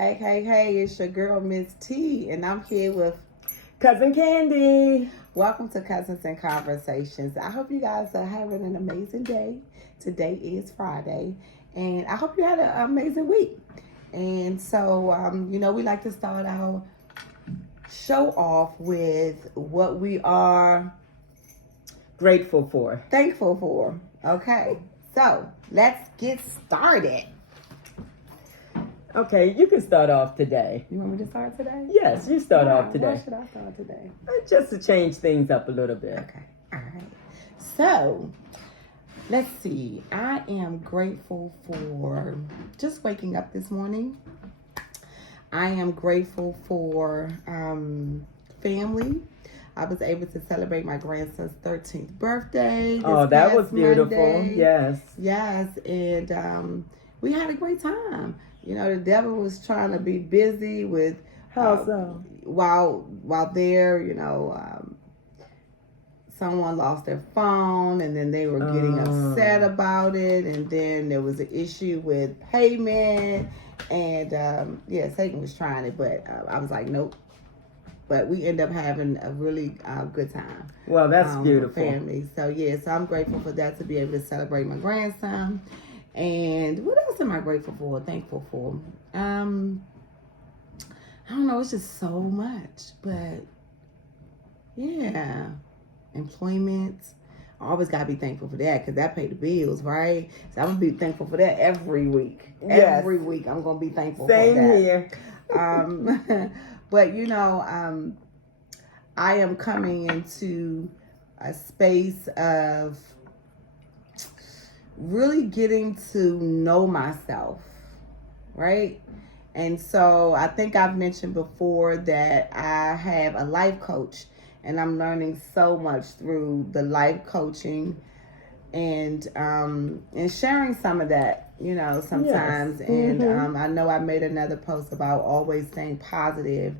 Hey, it's your girl, Miss T, and I'm here with Cousin Candy. Welcome to Cousins and Conversations. I hope you guys are having an amazing day. Today is Friday, and I hope you had an amazing week. And so, we like to start our show off with what we are Grateful for. thankful for. Okay, so let's get started. Okay, you can start off today. You want me to start today? Yes, you start off Why today. should I start today? Just to change things up a little bit. Okay. All right. So, let's see. I am grateful for just waking up this morning. I am grateful for family. I was able to celebrate my grandson's 13th birthday. That was past beautiful. Monday. Yes. Yes, and we had a great time. You know, the devil was trying to be busy with How so? while there, someone lost their phone, and then they were getting upset about it, and then there was an issue with payment, and Satan was trying it, but I was like, nope. But we end up having a really good time. Well, that's beautiful. Family. So so I'm grateful for that, to be able to celebrate my grandson. And what else am I grateful for, thankful for? I don't know, it's just so much. But yeah, employment. I always gotta be thankful for that, because that paid the bills, right? So I'm gonna be thankful for that every week. Yes. Every week I'm gonna be thankful Same for that. here. But I am coming into a space of really getting to know myself, right? And so I think I've mentioned before that I have a life coach, and I'm learning so much through the life coaching and sharing some of that, sometimes. Yes. And I know I made another post about always staying positive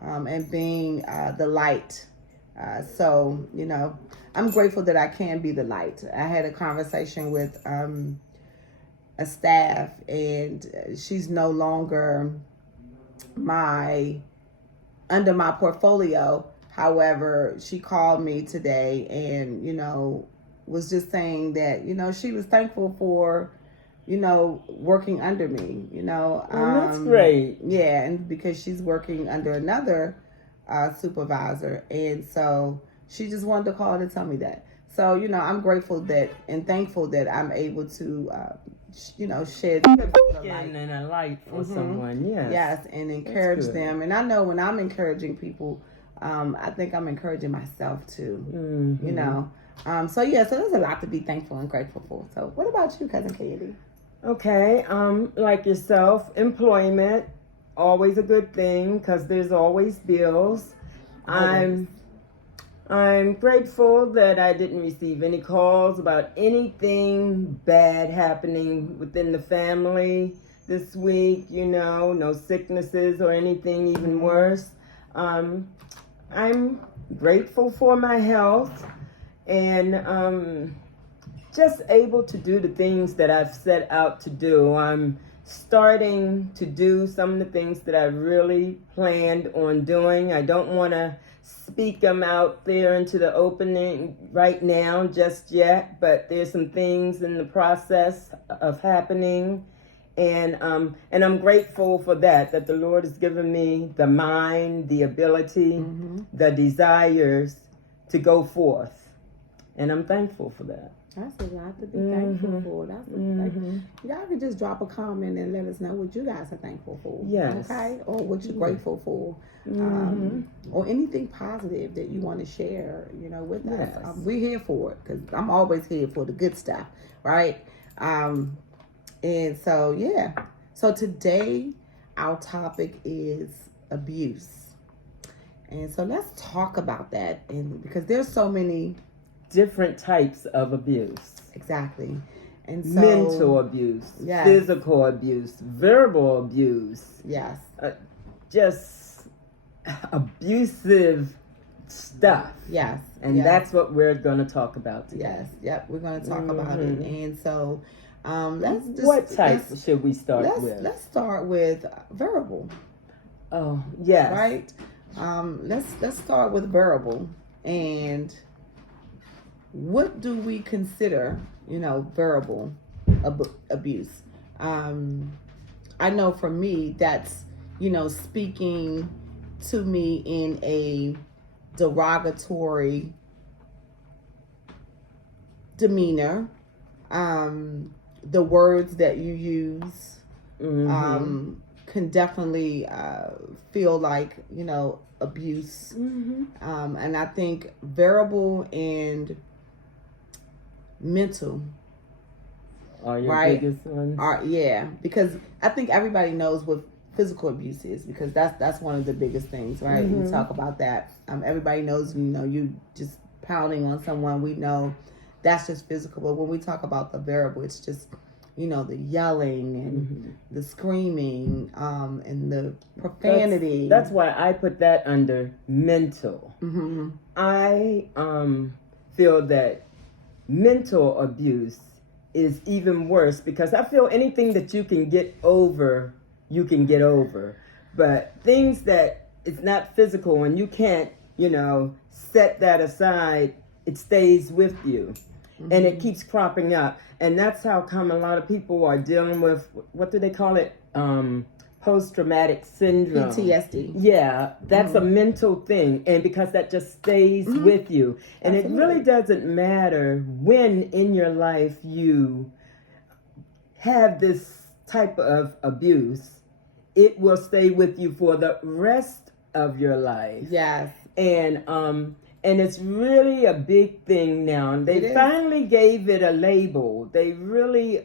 and being the light. So I'm grateful that I can be the light. I had a conversation with a staff, and she's no longer under my portfolio. However, she called me today and, was just saying that, she was thankful for, working under me, That's great. Yeah, and because she's working under another supervisor. And so she just wanted to call to tell me that. So, I'm grateful that and thankful that I'm able to, shed And a light for someone, yes. Yes, and encourage them. And I know when I'm encouraging people, I think I'm encouraging myself too, So there's a lot to be thankful and grateful for. So what about you, Cousin Candy? Okay, like yourself, employment, always a good thing, because there's always bills. Always. I'm grateful that I didn't receive any calls about anything bad happening within the family this week, no sicknesses or anything even worse. I'm grateful for my health and just able to do the things that I've set out to do. I'm starting to do some of the things that I really planned on doing. I don't want to speak them out there into the opening right now just yet, but there's some things in the process of happening, and I'm grateful for that the Lord has given me the mind, the ability, the desires to go forth, and I'm thankful for that. That's a lot to be thankful for. That's y'all could just drop a comment and let us know what you guys are thankful for. Yes. Okay? Or what you're grateful for. Or anything positive that you want to share, with us. Yes. We're here for it, because I'm always here for the good stuff, right? And so, So today, our topic is abuse. And so let's talk about that. And because there's so many different types of abuse. Exactly. And so mental abuse, yes. Physical abuse, verbal abuse. Yes. Just abusive stuff. Yes. And that's what we're going to talk about today. Yes. Yep. We're going to talk about it. And so What type should we start with? Let's start with verbal. Oh, yes. Right. Let's start with verbal. And what do we consider, verbal abuse? I know for me, that's, speaking to me in a derogatory demeanor. The words that you use can definitely feel like, abuse. And I think verbal and mental are your biggest ones. Because I think everybody knows what physical abuse is, because that's one of the biggest things, right? We talk about that. Everybody knows, you just pounding on someone. We know that's just physical. But when we talk about the verbal, it's just, the yelling and the screaming, and the profanity. That's why I put that under mental. I feel that mental abuse is even worse, because I feel anything that you can get over, you can get over. But things that it's not physical and you can't, set that aside, it stays with you. And it keeps cropping up. And that's how come a lot of people are dealing with, what do they call it? Post-traumatic syndrome. PTSD. Yeah, that's a mental thing. And because that just stays with you. And Absolutely. It really doesn't matter when in your life you have this type of abuse. It will stay with you for the rest of your life. Yes. And it's really a big thing now. They finally gave it a label. They really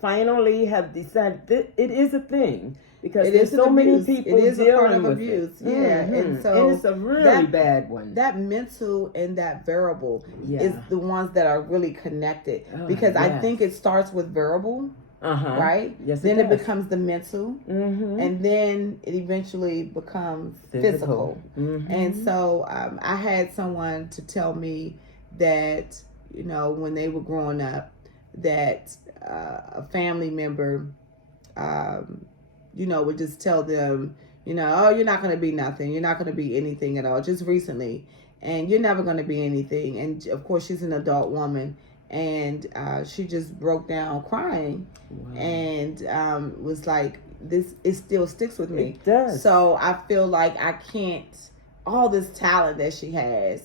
finally have decided that it is a thing, because there's so many people dealing with abuse. Yeah, and it's a really bad one. That mental and that verbal is the ones that are really connected, because I think it starts with verbal. Right? Yes, then it becomes the mental, and then it eventually becomes physical. And so I had someone to tell me that, when they were growing up, that a family member, would just tell them, oh, you're not going to be nothing. You're not going to be anything at all. Just recently. And you're never going to be anything. And of course, she's an adult woman. And she just broke down crying. Wow. And was like, it still sticks with me. It does. So I feel like I can't, all this talent that she has,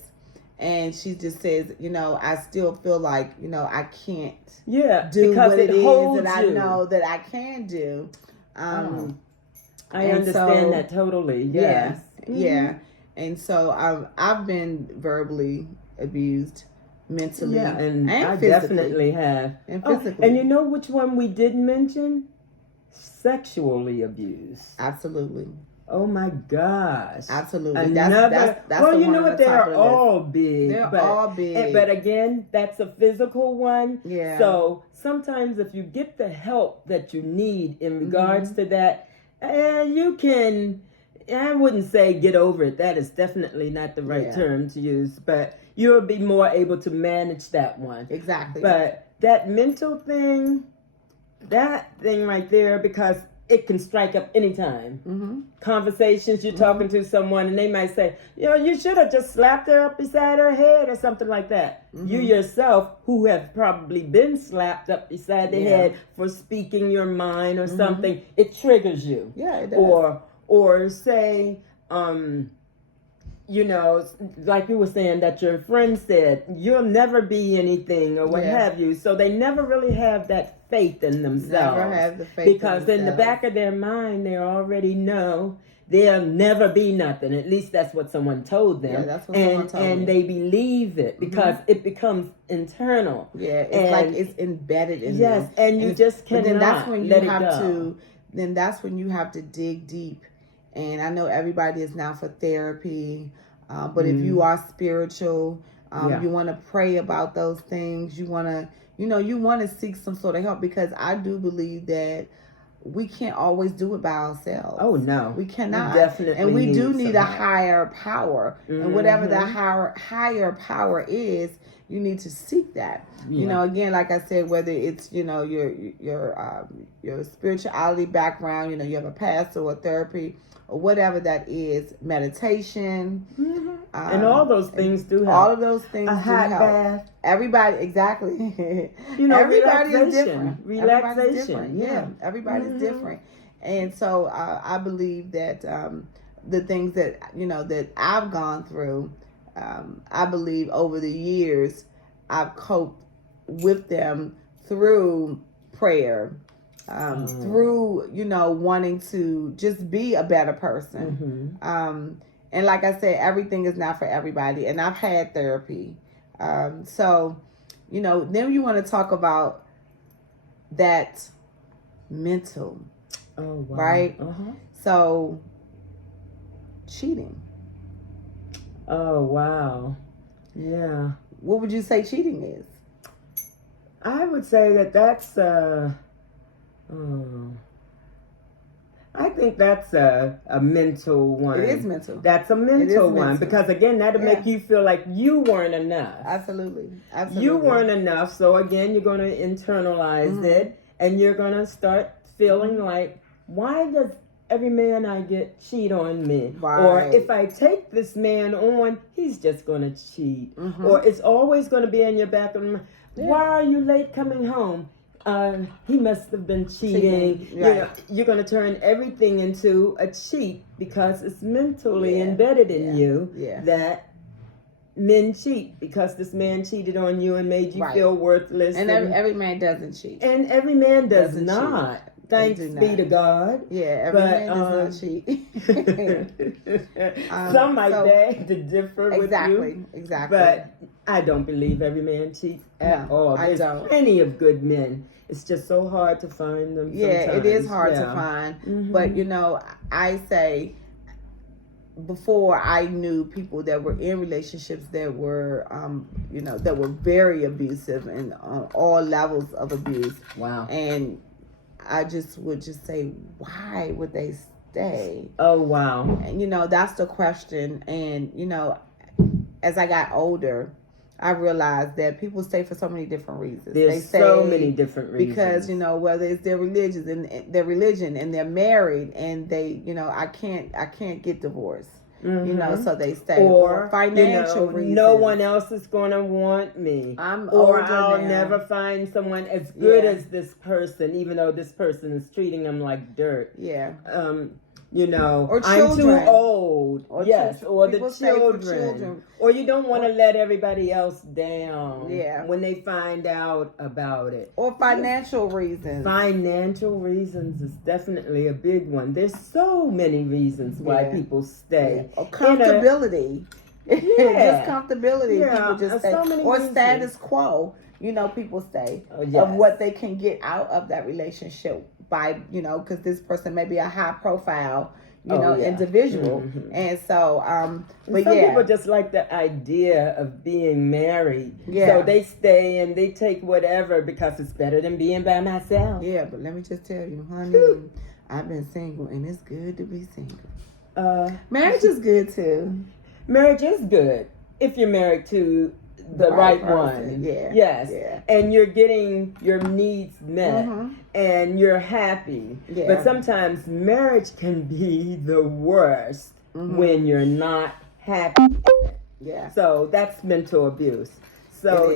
and she just says, I still feel like, I can't do what it is that I know that I can do. I understand that totally. Yes. Yeah. And so I've been verbally abused. Mentally, and I physically. Definitely have. And physically. And you know which one we didn't mention? Sexually abused. Absolutely. Oh my gosh. Absolutely. That's well, you know what? They're all big. They're all big. But again, that's a physical one. Yeah. So sometimes if you get the help that you need in regards to that, you can, I wouldn't say get over it. That is definitely not the right term to use. But you'll be more able to manage that one. Exactly. But that mental thing, that thing right there, because it can strike up anytime. Conversations, you're talking to someone and they might say, you should have just slapped her up beside her head or something like that. You yourself, who have probably been slapped up beside the head for speaking your mind or something, it triggers you. Yeah, it does. Or say, like you were saying that your friend said, you'll never be anything or what have you. So they never really have that faith in themselves. Never have the faith because in the back of their mind, they already know they'll never be nothing. At least that's what someone told them. Yeah, that's what someone told me. And they believe it because it becomes internal. Yeah, it's like it's embedded in them. Yes, and you just cannot then that's when you let have it go. Then that's when you have to dig deep. And I know everybody is now for therapy, but if you are spiritual, you want to pray about those things. You want to, you want to seek some sort of help, because I do believe that we can't always do it by ourselves. Oh no, we cannot. We definitely and we do need a help. higher power, and whatever that higher power is, you need to seek that. You know, again, like I said, whether it's, you know, your spirituality background, you know, you have a pastor or therapy or whatever that is, meditation. And all those things do help. All of those things a do hot help. bath. Everybody, exactly. You know, everybody is relaxation. different. Relaxation. Everybody's different. Yeah. Yeah, everybody's different. And so I believe that the things that, you know, that I've gone through, I believe over the years, I've coped with them through prayer, through, you know, wanting to just be a better person. And like I said, everything is not for everybody. And I've had therapy. So, you know, then you want to talk about that mental, right? So, cheating. Oh, wow. Yeah. What would you say cheating is? I would say that that's I think that's a mental one. It is mental. That's a mental one mental. because again, that'll make you feel like you weren't enough. Absolutely. You weren't enough, so again, you're going to internalize it, and you're going to start feeling like, why does every man I get cheat on me? Right. Or if I take this man on, he's just going to cheat. Or it's always going to be in your back of the mind. Why are you late coming home? He must have been cheating. Right. You know, you're going to turn everything into a cheat because it's mentally embedded in you that men cheat because this man cheated on you and made you feel worthless. And every man doesn't cheat. And every man does Doesn't not. cheat. Thanks They do be not. to God. Yeah, every man does not cheat. Some might beg to differ with you. Exactly. But I don't believe every man cheats at all. I There's don't. plenty of good men. It's just so hard to find them. Yeah, it is hard to sometimes. find. But, you know, I say before I knew people that were in relationships that were, you know, that were very abusive and on all levels of abuse. Wow. And I just would just say, why would they stay? Oh, wow. And, you know, that's the question. And, you know, as I got older, I realized that people stay for so many different reasons. There's they stay so many different reasons. Because, you know, whether it's their religion and they're married and they, you know, I can't get divorced. You know, so they stay. Or financial reasons. No one else is going to want me. I'm or older I'll now. never find someone as good as this person, even though this person is treating them like dirt. Yeah. You know, or I'm too old. Or or the people stay for children. Or you don't want to let everybody else down. Yeah. When they find out about it. Or financial reasons. Financial reasons is definitely a big one. There's so many reasons why people stay. Or comfortability. Just comfortability. People just stay. So many or reasons. status quo. You know, people stay yes. of what they can get out of that relationship by, you know, because this person may be a high profile, you know, individual. And so, but some people just like the idea of being married. So they stay and they take whatever because it's better than being by myself. Yeah, but let me just tell you, honey, I've been single and it's good to be single. Marriage is good too. Marriage is good if you're married to the right one. Yes. And you're getting your needs met and you're happy. But sometimes marriage can be the worst when you're not happy. So that's mental abuse. So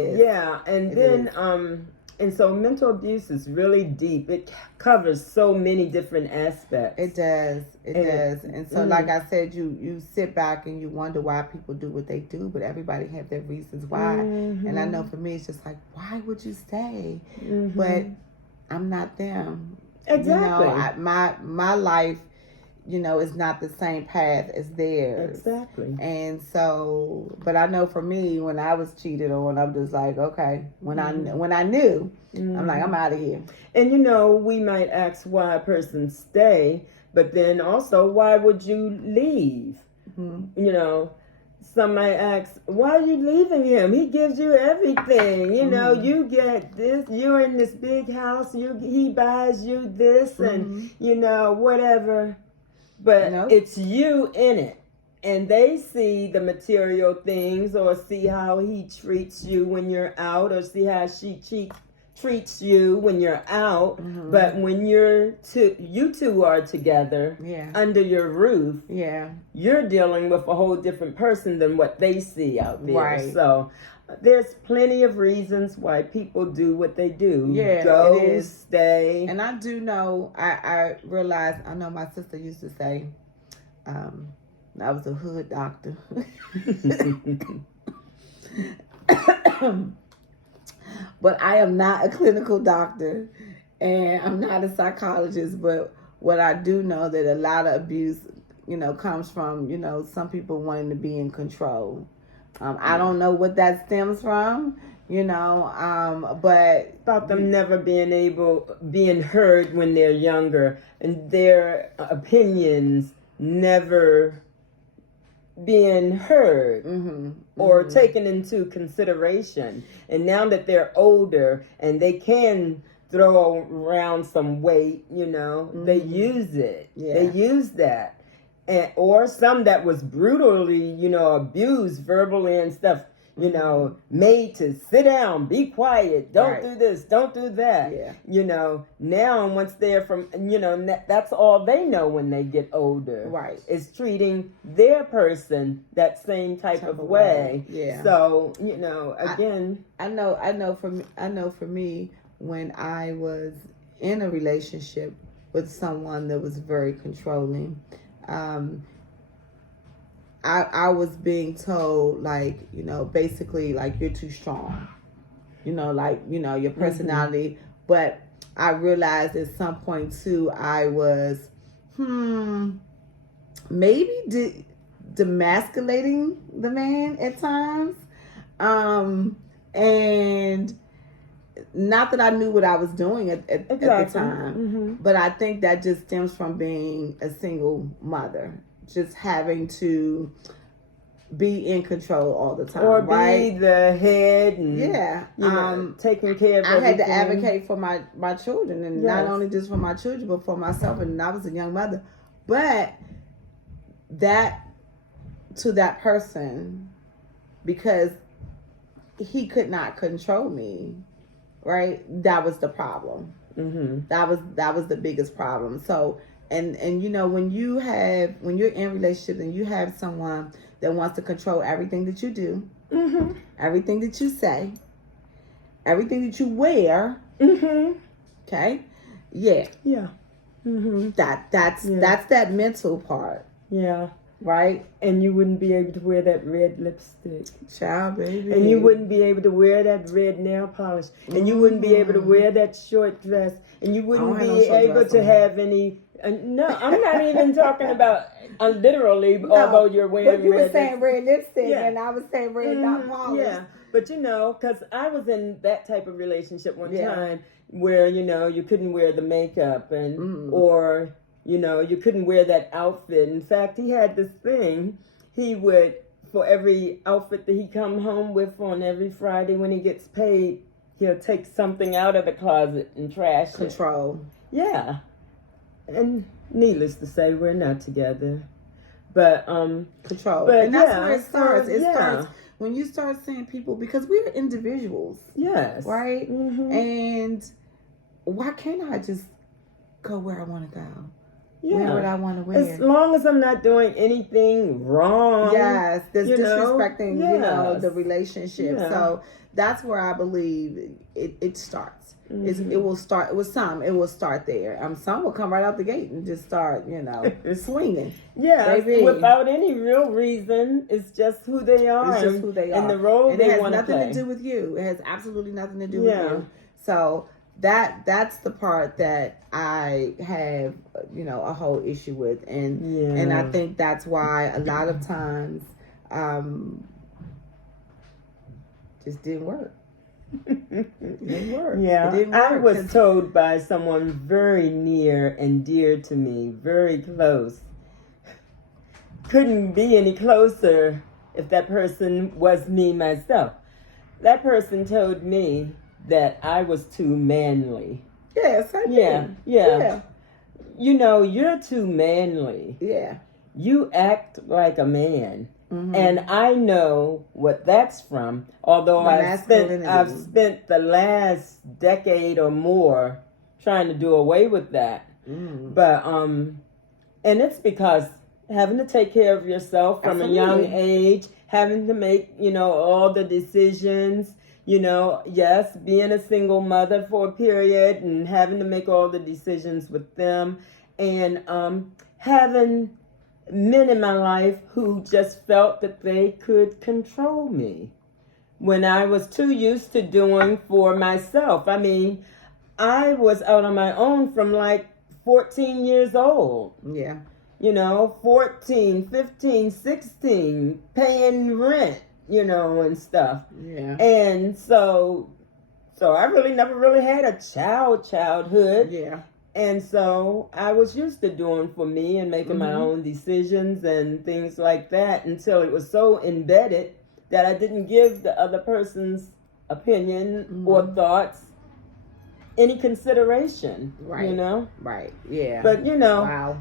and so mental abuse is really deep. It covers so many different aspects. It does. It does. And so, like I said, you sit back and you wonder why people do what they do, but everybody have their reasons why. And I know for me, it's just like, why would you stay? But I'm not them. Exactly. You know, my life, you know, is not the same path as theirs. Exactly. And so, but I know for me, when I was cheated on, I'm just like, okay. When I knew, I'm like, I'm out of here. And you know, we might ask why a person stay, but then also, why would you leave? You know, some might ask, why are you leaving him? He gives you everything. You know, you get this. You're in this big house. He buys you this, and you know, whatever. But it's you in it. and they see the material things, or see how he treats you when you're out, or see how she treats you when you're out. Mhm. But when you two are together Yeah. under your roof, Yeah. you're dealing with a whole different person than what they see out there. Right. So there's plenty of reasons why people do what they do. Yeah, Go, it is. stay. And I do know, I realized, I know my sister used to say, I was a hood doctor. But I am not a clinical doctor, and I'm not a psychologist. But what I do know that a lot of abuse, comes from, some people wanting to be in control. I don't know what that stems from, but About them never being heard when they're younger, and their opinions never being heard or taken into consideration. And now that they're older and they can throw around some weight, they use it. Yeah. They use that. Or some that was brutally, abused verbally and stuff, made to sit down, be quiet, don't do this, don't do that. Yeah. Now once they're from, that's all they know when they get older. Right. Is treating their person that same type of way. Yeah. So, again. I know for me, when I was in a relationship with someone that was very controlling, I was being told, basically, you're too strong, your personality. But I realized at some point too, I was, maybe demasculating the man at times. And not that I knew what I was doing at the time, but I think that just stems from being a single mother, just having to be in control all the time, or right? be the head, and taking care of everything. I had to advocate for my children, and not only just for my children, but for myself. And I was a young mother, but that to that person, because he could not control me, right? That was the problem. That was the biggest problem. So, and when you're in relationships and you have someone that wants to control everything that you do, everything that you say, everything that you wear, okay, that's that mental part, right? And you wouldn't be able to wear that red lipstick, child, baby, and you wouldn't be able to wear that red nail polish, and you wouldn't be able to wear that short dress, and you wouldn't be able to have any. No, I'm not even talking about literally, although you're wearing. But you were saying red lipstick, and I was saying red not polish. Yeah, but because I was in that type of relationship one time where you couldn't wear the makeup and or you couldn't wear that outfit. In fact, he had this thing. He would, for every outfit that he come home with on every Friday when he gets paid, he'll take something out of the closet and trash it. Control. Yeah. And needless to say, we're not together. But control. And that's where it starts. It starts when you start seeing people, because we're individuals. Yes. Right? And why can't I just go where I want to go? Wear what I want to wear. As long as I'm not doing anything wrong. Yes, there's disrespecting, the relationship. Yeah. So that's where I believe it starts. It will start with some. It will start there. Some will come right out the gate and just start, swinging. Yeah, without any real reason. It's just who they are. It's just who they are. And the role they want to play. It has nothing to do with you. It has absolutely nothing to do with you. So that's the part that I have, a whole issue with, and I think that's why a lot of times, just didn't work. It didn't work. Yeah, it didn't work. I was told by someone very near and dear to me, very close. Couldn't be any closer if that person was me myself. That person told me that I was too manly. Yes, I did. Yeah. You're too manly. Yeah. you act like a man. Mhm. And I know what that's from. Although The I've masculinity. spent the last decade or more trying to do away with that. Mhm. But and it's because having to take care of yourself from a young Absolutely. age, having to make, all the decisions, yes, being a single mother for a period and having to make all the decisions with them, and having men in my life who just felt that they could control me when I was too used to doing for myself. I mean, I was out on my own from like 14 years old. Yeah. 14, 15, 16, paying rent, and stuff. Yeah. And so I really never really had a childhood. Yeah. And so I was used to doing for me and making my own decisions and things like that until it was so embedded that I didn't give the other person's opinion or thoughts any consideration. Right. Right. Yeah. But Wow.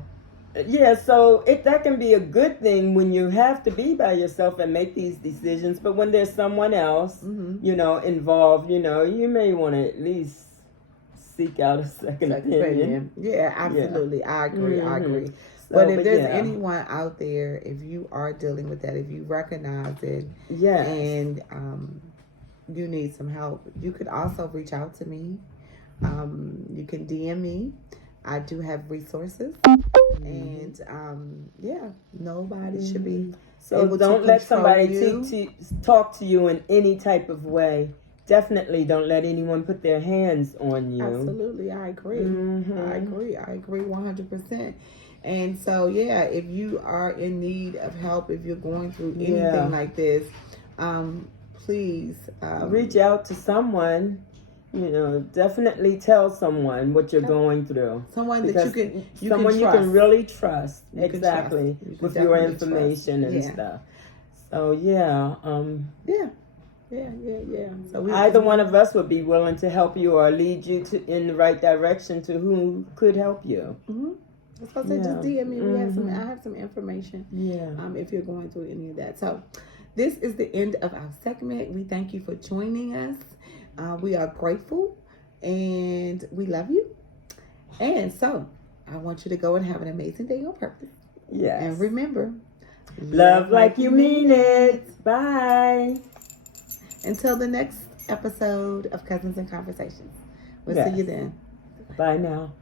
yeah, so that can be a good thing when you have to be by yourself and make these decisions. But when there's someone else, involved, you may want to at least seek out a second opinion. Yeah, absolutely. Yeah. I agree. I agree. So, but if there's anyone out there, if you are dealing with that, if you recognize it, and you need some help, you could also reach out to me. You can DM me. I do have resources, and nobody should be. So don't let somebody talk to you in any type of way. Definitely don't let anyone put their hands on you. Absolutely, I agree. I agree 100%. And so, if you are in need of help, if you're going through anything like this, please reach out to someone. Definitely tell someone what you're going through. Someone that you can really trust. Exactly. With your information and stuff. So yeah. So either one of us would be willing to help you or lead you in the right direction to who could help you. That's what I said. Just DM me. I have some information. If you're going through any of that. So this is the end of our segment. We thank you for joining us. We are grateful and we love you. And so I want you to go and have an amazing day on purpose. Yes. And remember, love like you mean it. Bye. Until the next episode of Cousins and Conversations. We'll see you then. Bye now.